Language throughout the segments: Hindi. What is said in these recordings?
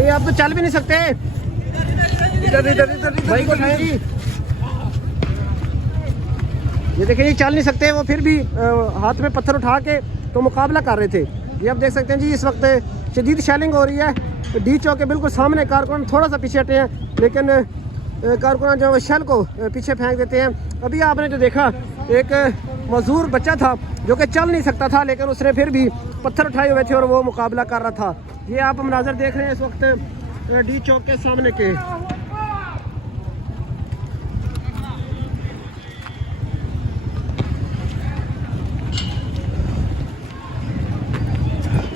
अरे आप तो चल भी नहीं सकते। इधर इधर इधर भाई को उठाएं जी। ये देखिए ये चल नहीं सकते, वो फिर भी हाथ में पत्थर उठा के तो मुकाबला कर रहे थे। ये आप देख सकते हैं जी, इस वक्त शदीद शेलिंग हो रही है। डी चौक के बिल्कुल सामने कारकुनान थोड़ा सा पीछे हटे हैं, लेकिन कारकुनान जो है शल को पीछे फेंक देते हैं। अभी आपने जो देखा, एक मजदूर बच्चा था जो कि चल नहीं सकता था, लेकिन उसने फिर भी पत्थर उठाए हुए थे और वो मुकाबला कर रहा था। ये आप मनाजर देख रहे हैं इस वक्त डी चौक के सामने के।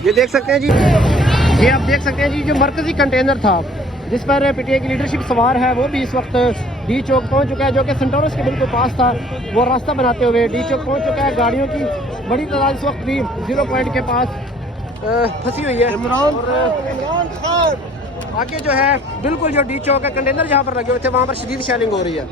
ये देख सकते हैं जी, ये आप देख सकते हैं जी, जो मरकजी कंटेनर था जिस पर पीटीआई की लीडरशिप सवार है, वो भी इस वक्त डी चौक पहुंच चुका है, जो कि सेंटोरस के बिल्कुल पास था। वो रास्ता बनाते हुए डी चौक पहुंच चुका है। गाड़ियों की बड़ी तादाद इस वक्त भी 0 पॉइंट के पास फंसी हुई है। इमरान खान आगे जो है बिल्कुल जो डी चौक है, कंटेनर जहाँ पर लगे हुए थे वहाँ पर शदीद शेलिंग हो रही है।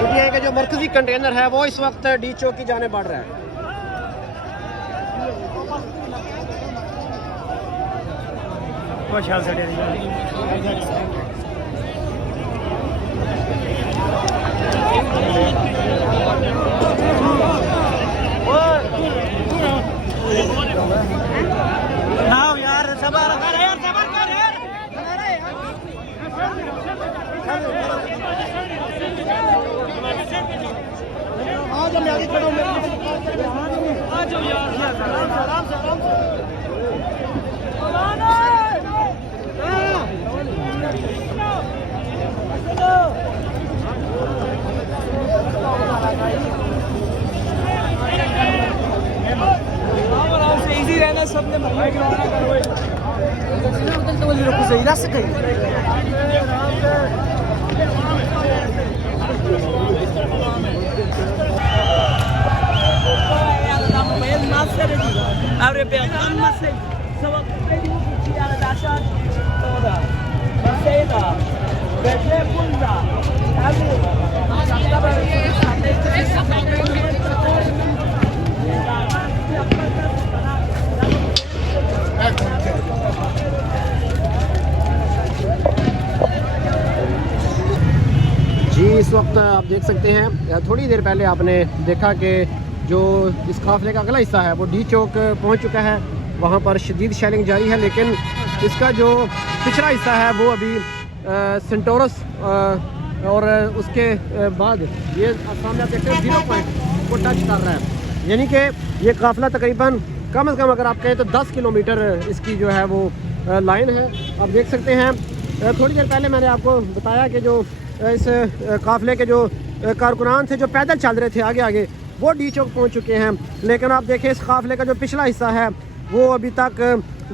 पीटीआई का जो मरकजी कंटेनर है वो इस वक्त डी चौक की जाने बढ़ रहा है। यार सबर कर यार, सबर कर यार। आज मैं आगे खड़ा हूं, आ जाओ यार, आराम से आराम से। इजी रहना, सबने भाई रवाना करो तो बोल रखो सही रास्ते कहीं। Abre pegan masih sebab ini mesti ada dasar toda masih dah betul pun dah kami जी इस वक्त आप देख सकते हैं, थोड़ी देर पहले आपने देखा कि जो इस काफिले का अगला हिस्सा है वो डी चौक पहुंच चुका है। वहां पर शदीद शेलिंग जारी है, लेकिन इसका जो पिछला हिस्सा है वो अभी सेंटोरस और उसके बाद ये सामने आप देखते हैं 0 पॉइंट को टच कर रहा है। यानी कि ये काफिला तकरीबन कम से कम अगर आप कहें तो 10 किलोमीटर इसकी जो है वो लाइन है। आप देख सकते हैं, थोड़ी देर पहले मैंने आपको बताया कि जो इस काफिले के जो कारकुनान थे जो पैदल चल रहे थे आगे आगे, वो डी चौक पहुंच चुके हैं। लेकिन आप देखें इस काफिले का जो पिछला हिस्सा है वो अभी तक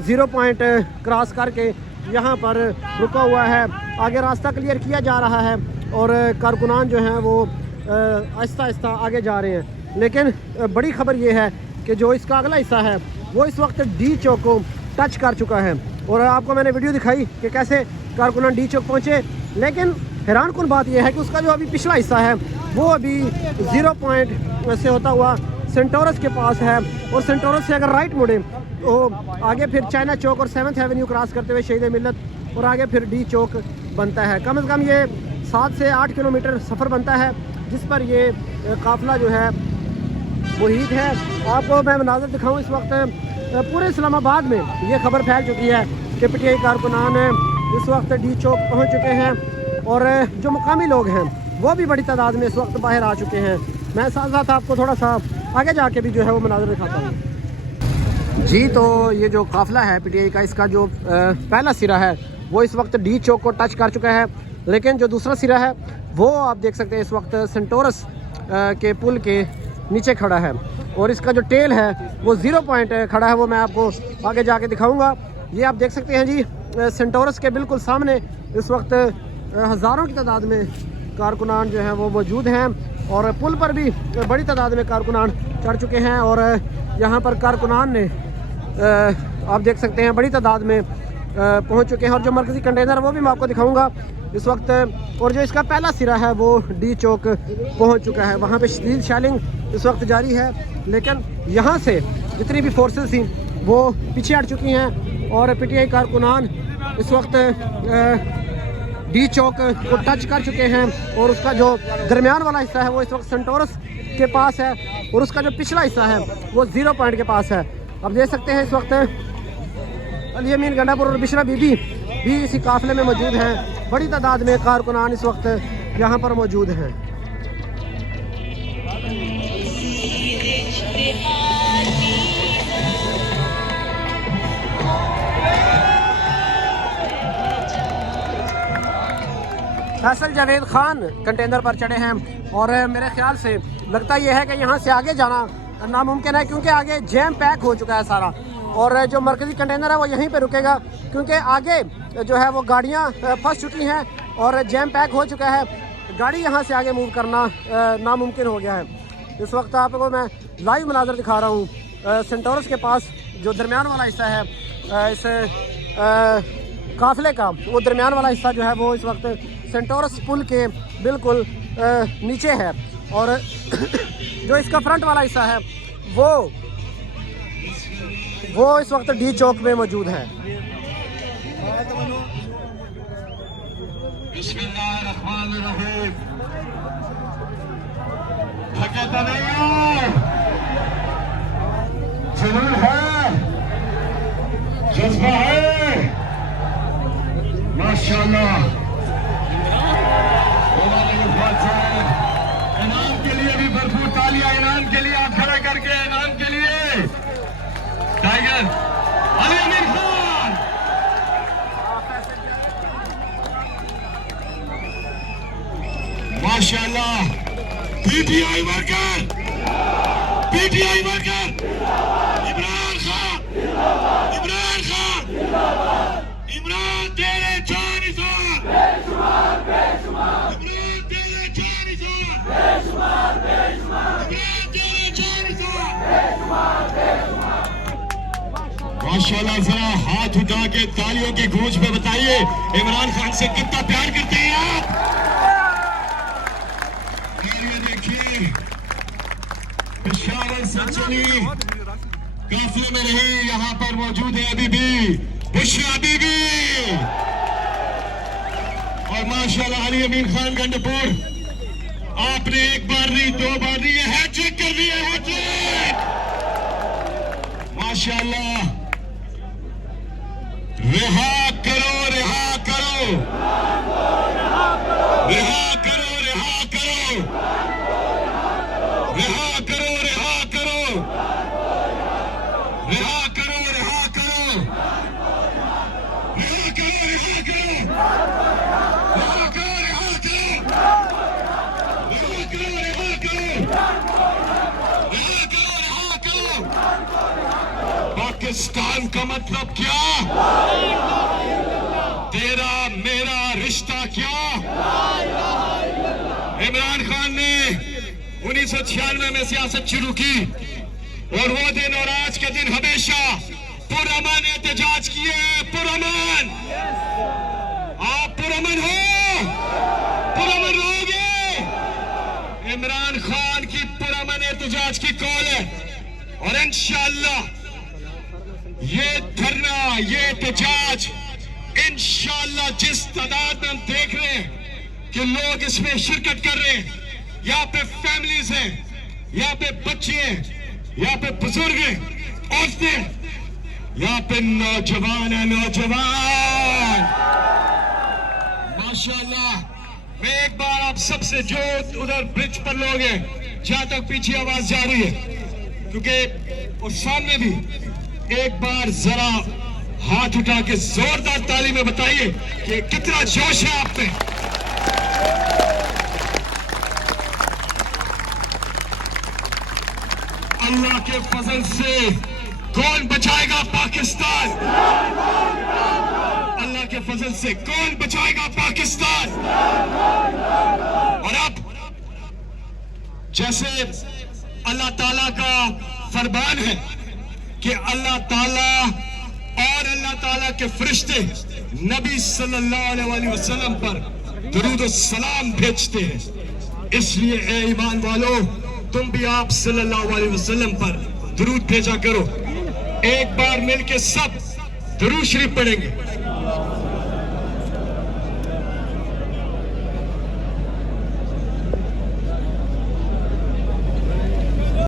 0 पॉइंट क्रॉस करके यहाँ पर रुका हुआ है। आगे रास्ता क्लियर किया जा रहा है और कारकुनान जो हैं वो आहिस्ता आहिस्ता आगे जा रहे हैं। लेकिन बड़ी खबर ये है कि जो इसका अगला हिस्सा है वो इस वक्त डी चौक को टच कर चुका है। और आपको मैंने वीडियो दिखाई कि कैसे कारकुनान डी चौक पहुँचे, लेकिन हैरान कुन बात यह है कि उसका जो अभी पिछला हिस्सा है वो अभी 0 पॉइंट से होता हुआ सेंटोरस के पास है। और सेंटोरस से अगर राइट मुड़े तो आगे फिर चाइना चौक और 7th एवेन्यू क्रॉस करते हुए शहीद मिल्लत और आगे फिर डी चौक बनता है। कम से कम ये 7 से 8 किलोमीटर सफ़र बनता है, जिस पर ये काफ़िला जो है मुहित है। आपको मैं मनाज़र दिखाऊँ, इस वक्त पूरे इस्लामाबाद में ये खबर फैल चुकी है कि पीटीआई कारकुनान इस वक्त डी चौक पहुँच चुके हैं और जो मुकामी लोग हैं वो भी बड़ी तादाद में इस वक्त बाहर आ चुके हैं। मैं साथ साथ आपको थोड़ा सा आगे जाके भी जो है वो मनाज़र दिखाता हूँ जी। तो ये जो काफ़िला है पीटीआई का, इसका जो पहला सिरा है वो इस वक्त डी चौक को टच कर चुका है, लेकिन जो दूसरा सिरा है वो आप देख सकते हैं इस वक्त सेंटोरस के पुल के नीचे खड़ा है, और इसका जो टेल है वो 0 पॉइंट खड़ा है, वो मैं आपको आगे जाके दिखाऊंगा। ये आप देख सकते हैं जी सेंटोरस के बिल्कुल सामने इस वक्त हज़ारों की तादाद में कारकुनान जो हैं वो मौजूद हैं, और पुल पर भी बड़ी तादाद में कारकुनान चढ़ चुके हैं, और यहाँ पर कारकुनान ने आप देख सकते हैं बड़ी तादाद में पहुँच चुके हैं। और जो मरकज़ी कंटेनर वो भी मैं आपको दिखाऊँगा इस वक्त, और जो इसका पहला सिरा है वो डी चौक पहुँच चुका है। वहाँ पे शदीद शेलिंग इस वक्त जारी है, लेकिन यहाँ से जितनी भी फोर्सेस थी वो पीछे हट चुकी हैं, और पीटीआई कारकुनान इस वक्त डी चौक को टच कर चुके हैं, और उसका जो दरमियान वाला हिस्सा है वो इस वक्त सेंटोरस के पास है, और उसका जो पिछला हिस्सा है वो 0 पॉइंट के पास है। अब देख सकते हैं इस वक्त अली अमीन गंडापुर और बिशरा बीबी भी इसी काफिले में मौजूद हैं। बड़ी तादाद में कारकुनान इस वक्त यहाँ पर मौजूद हैं। फैसल जावेद खान कंटेनर पर चढ़े हैं, और मेरे ख्याल से लगता यह है कि यहाँ से आगे जाना नामुमकिन है, क्योंकि आगे जैम पैक हो चुका है सारा, और जो मरकज़ी कंटेनर है वो यहीं पे रुकेगा, क्योंकि आगे जो है वो गाड़ियाँ फंस चुकी हैं और जैम पैक हो चुका है। गाड़ी यहाँ से आगे मूव करना नामुमकिन हो गया है। इस वक्त आपको मैं लाइव मनाज़र दिखा रहा हूँ सेंटोरस के पास, जो दरमियान वाला हिस्सा है इस काफ़िले का, वो दरमियान वाला हिस्सा जो है वो इस वक्त सेंटोरस पुल के बिल्कुल नीचे है, और जो इसका फ्रंट वाला हिस्सा है वो इस वक्त डी चौक में मौजूद है। जुनून है, जज्बा है, माशाअल्लाह। इनाम के लिए भी भरपूर तालियां, इनाम के लिए आप खड़ा करके, इनाम के लिए टाइगर अली अमीन खान। माशाअल्लाह, PTI worker, PTI worker, Imran Khan, Imran Khan, Imran तेरे जान निसार, इमरान तेरे जान निसार, इमरान तेरे जान निसार। माशाअल्लाह, जरा हाथ उठा के तालियों की गूंज में बताइए इमरान खान से कितना प्यार करते हैं आप। ये देखिए पेशावर से चली काफिले में रही, यहाँ पर मौजूद है अभी भी बुशरा बीबी, और माशाअल्लाह अली अमीन खान गंडपुर, आपने एक बार नहीं, 2 बार नहीं, हैट्रिक कर दी है, हैट्रिक। माशाअल्लाह, रिहा करो, रिहा करो, रिहा करो, रिहा करो, रिहा करो, रिहा करो, रिहा करो, रिहा करो, रिहा करो, रिहा करो, रिहा करो, रिहा करो, रिहा करो, रिहा करो, रिहा करो, रिहा करो। पाकिस्तान का मतलब क्या? तेरा मेरा रिश्ता क्या? इमरान खान ने 1996 में सियासत शुरू की, और वो दिन और आज के दिन हमेशा पुरअमन एहतजाज किए हैं। पुरअमन, आप पुरअमन हो, पुरअमन रहोगे। इमरान खान की पुरअमन एहतजाज की कॉल है, और इंशाअल्लाह ये धरना, ये एहतजाज इंशाअल्लाह जिस तादाद में हम देख रहे हैं कि लोग इसमें शिरकत कर रहे हैं, यहाँ पे फैमिलीज हैं, यहाँ पे बच्चे हैं, यहाँ पे बुजुर्ग हैं, औरतें, यहाँ पे नौजवान है, नौजवान। माशाअल्लाह, मैं एक बार आप सबसे जो उधर ब्रिज पर लोग हैं जहां तक पीछे आवाज जा रही है, क्योंकि और सामने भी एक बार जरा हाथ उठा के जोरदार ताली में बताइए कि कितना जोश है आप में। अल्लाह के फजल से कौन बचाएगा पाकिस्तान? अल्लाह के फजल से कौन बचाएगा पाकिस्तान? और अब जैसे अल्लाह ताला का फरमान है कि अल्लाह ताला और अल्लाह ताला के फरिश्ते नबी सल्लल्लाहु अलैहि वसल्लम पर दुरूद और सलाम भेजते हैं, इसलिए ए ईमान वालों, तुम भी आप सल्लल्लाहु अलैहि वसल्लम पर दुरूद भेजा करो। एक बार मिलके सब दुरूद शरीफ पढ़ेंगे।